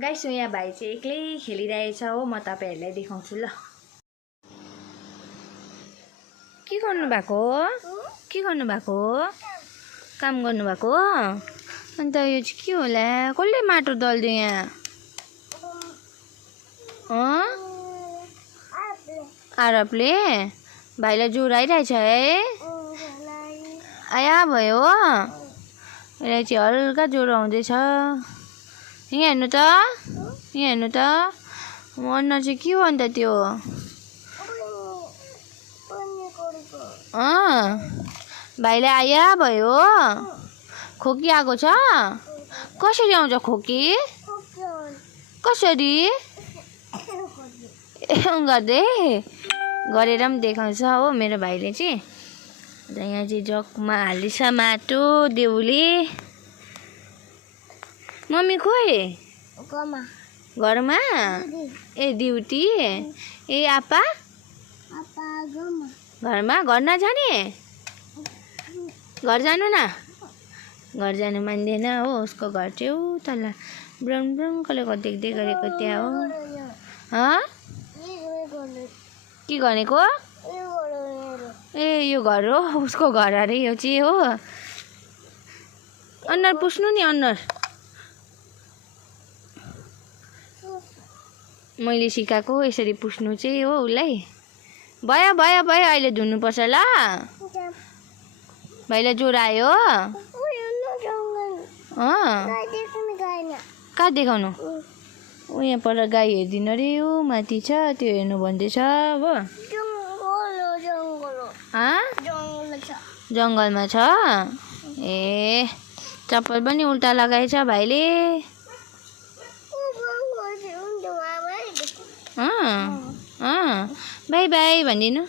Guys यहाँ भाइ चाहिँ एक्लै खेलिरहेछ हो। म तपाईहरुलाई देखाउँछु ल। के गर्नु भएको हो? के गर्नु भएको हो? काम गर्नु भएको हो? अन्त यो चाहिँ के होला? कसले माटो दल्दियो यहाँ? आरबले भाइलाई ज्वरो आइरहेछ है? आया भयो हो? यसलाई चाहिँ हल्का ज्वरो आउँदैछ। यहाँ हेर्नु त, यहाँ हेर्नु त। अनुहार चाहिँ के हो अन्त त्यो? भाइलाई आया भयो। खोकी आएको छ? कसरी आउँछ खोकी? कसरी गर्दै गरेर पनि देखाउँछ हो मेरो भाइले चाहिँ। यहाँ चाहिँ जगमा हालिछ माटो देउले। मम्मी खोइ घरमा? ए ड्युटी? ए आपा घरमा? घर नजाने? घर जानु न? घर जानु मान्दैन हो। उसको घर चाहिँ ऊ तल ब्राउन ब्राउन कलरको देख्दै गरेको त्यहाँ हो। के भनेको? ए यो घर हो उसको घर अरे यो चाहिँ हो। अनुहार पुस्नु नि अनुहार। मैले सिकाएको यसरी पुस्नु चाहिँ हो उसलाई। भयो भयो भयो अहिले धुनुपर्छ ल। भाइलाई ज्वरो आयो? कहाँ देखाउनु? ऊ यहाँ पर गाई हेरिदिनु अरे हो माथि छ त्यो हेर्नु भन्दैछ हो। जङ्गलमा छ? ए चप्पल पनि उल्टा लगाएछ भाइले। बाई बाई भनिदिनु।